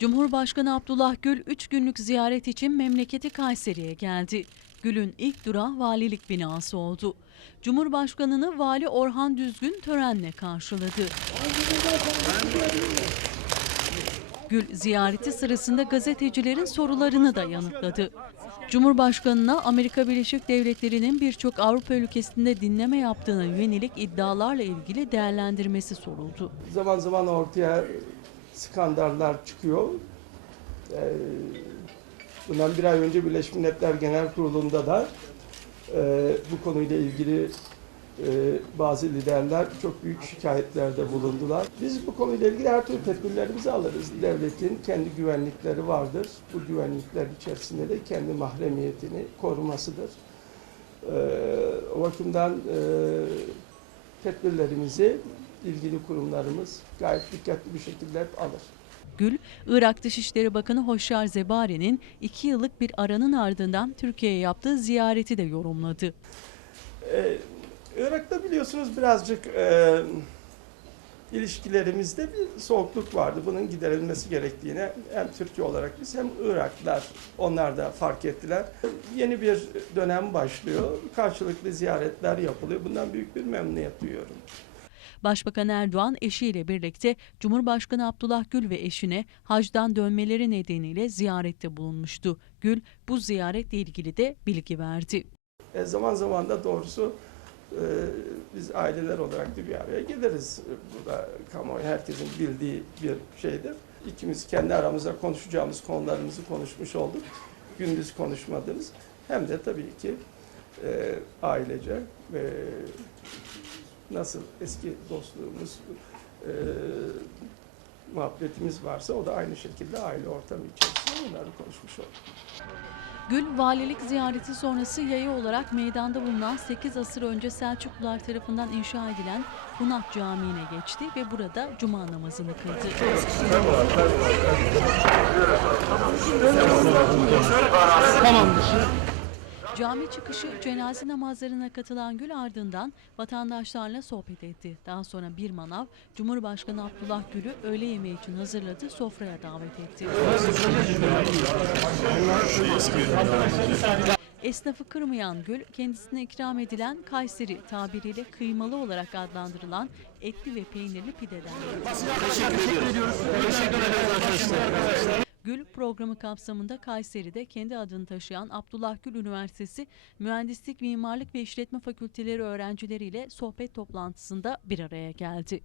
Cumhurbaşkanı Abdullah Gül 3 günlük ziyaret için memleketi Kayseri'ye geldi. Gül'ün ilk durağı valilik binası oldu. Cumhurbaşkanını Vali Orhan Düzgün törenle karşıladı. Gül ziyareti sırasında gazetecilerin sorularını da yanıtladı. Cumhurbaşkanına Amerika Birleşik Devletleri'nin birçok Avrupa ülkesinde dinleme yaptığına yönelik iddialarla ilgili değerlendirmesi soruldu. zaman zaman ortaya skandallar çıkıyor. Ee, Bundan bir ay önce Birleşmiş Milletler Genel Kurulu'nda da e, bu konuyla ilgili e, bazı liderler çok büyük şikayetlerde bulundular. Biz bu konuyla ilgili her türlü tedbirlerimizi alırız. Devletin kendi güvenlikleri vardır. Bu güvenlikler içerisinde de kendi mahremiyetini korumasıdır. Ee, O bakımdan e, tedbirlerimizi ilgili kurumlarımız gayet dikkatli bir şekilde alır. Gül, Irak Dışişleri Bakanı Hoşyar Zebari'nin iki yıllık bir aranın ardından Türkiye'ye yaptığı ziyareti de yorumladı. Ee, Irak'ta biliyorsunuz birazcık e, ilişkilerimizde bir soğukluk vardı. Bunun giderilmesi gerektiğini hem Türkiye olarak biz hem Iraklar onlar da fark ettiler. Yeni bir dönem başlıyor. Karşılıklı ziyaretler yapılıyor. Bundan büyük bir memnuniyet duyuyorum. Başbakan Erdoğan eşiyle birlikte Cumhurbaşkanı Abdullah Gül ve eşine hacdan dönmeleri nedeniyle ziyarette bulunmuştu. Gül bu ziyaretle ilgili de bilgi verdi. E, zaman zaman da doğrusu e, biz aileler olarak da bir araya geliriz. Bu da kamuoyu herkesin bildiği bir şeydir. İkimiz kendi aramızda konuşacağımız konularımızı konuşmuş olduk. Gündüz konuşmadığımız hem de tabii ki e, ailece ve nasıl eski dostluğumuz, e, muhabbetimiz varsa o da aynı şekilde aile ortamı içerisinde bunları konuşmuş olduk. Gül valilik ziyareti sonrası yayı olarak meydanda bulunan 8 asır önce Selçuklular tarafından inşa edilen Hunat Camii'ne geçti ve burada cuma namazını kıldı. Cami çıkışı cenaze namazlarına katılan Gül ardından vatandaşlarla sohbet etti. Daha sonra bir manav Cumhurbaşkanı Abdullah Gül'ü öğle yemeği için hazırladığı sofraya davet etti. Esnafı kırmayan Gül, kendisine ikram edilen Kayseri tabiriyle kıymalı olarak adlandırılan etli ve peynirli pideden yedi. Gül programı kapsamında Kayseri'de kendi adını taşıyan Abdullah Gül Üniversitesi Mühendislik, Mimarlık ve İşletme Fakülteleri öğrencileriyle sohbet toplantısında bir araya geldi.